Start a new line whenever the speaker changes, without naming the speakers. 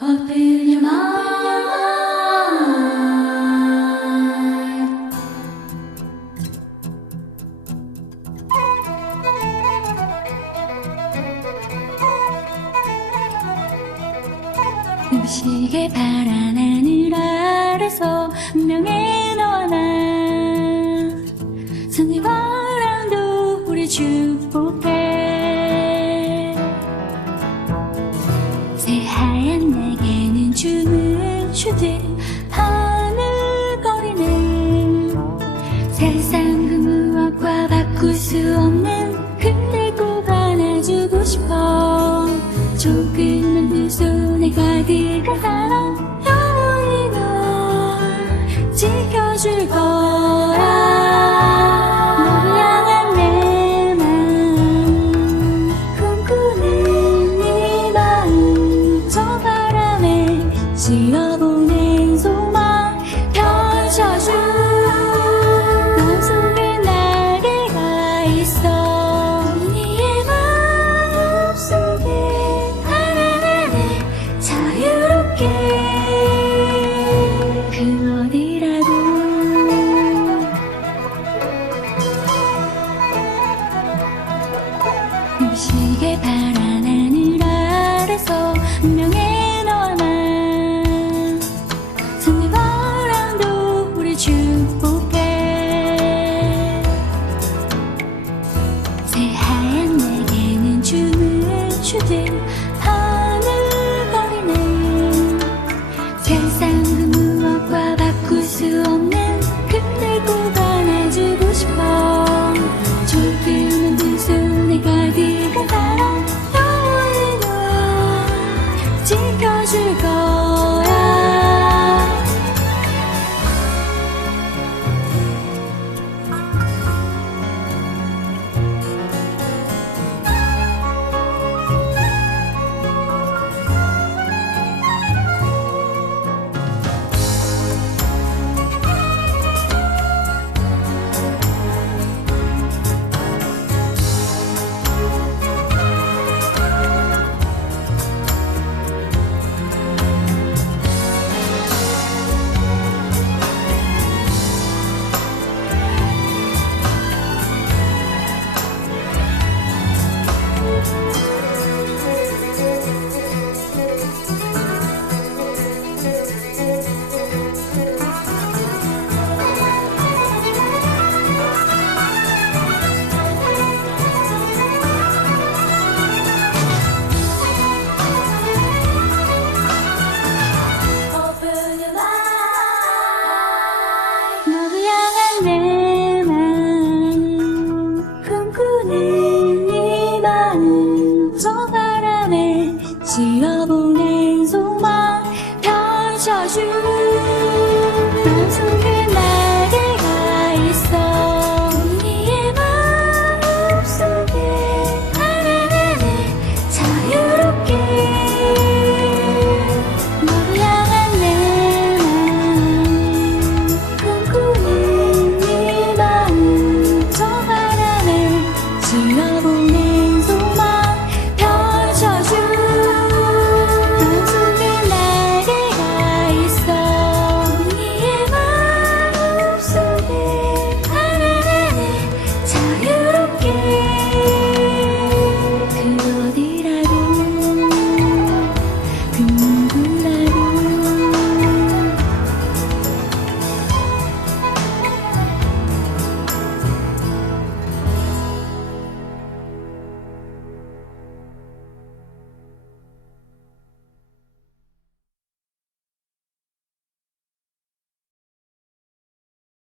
Open your. 눈부시게 파란 하늘 아래서 운명의 너와 나 승리 바람도 우리 축복 추듯 하늘거리는 세상 그 무엇과 바꿀 수 없는 그댈 꼭 안아주고 싶어. 조금만 두 손에 가득한 사랑 영원히 널 지켜줄 거 눈부시게 파란 하늘 아래서 운명의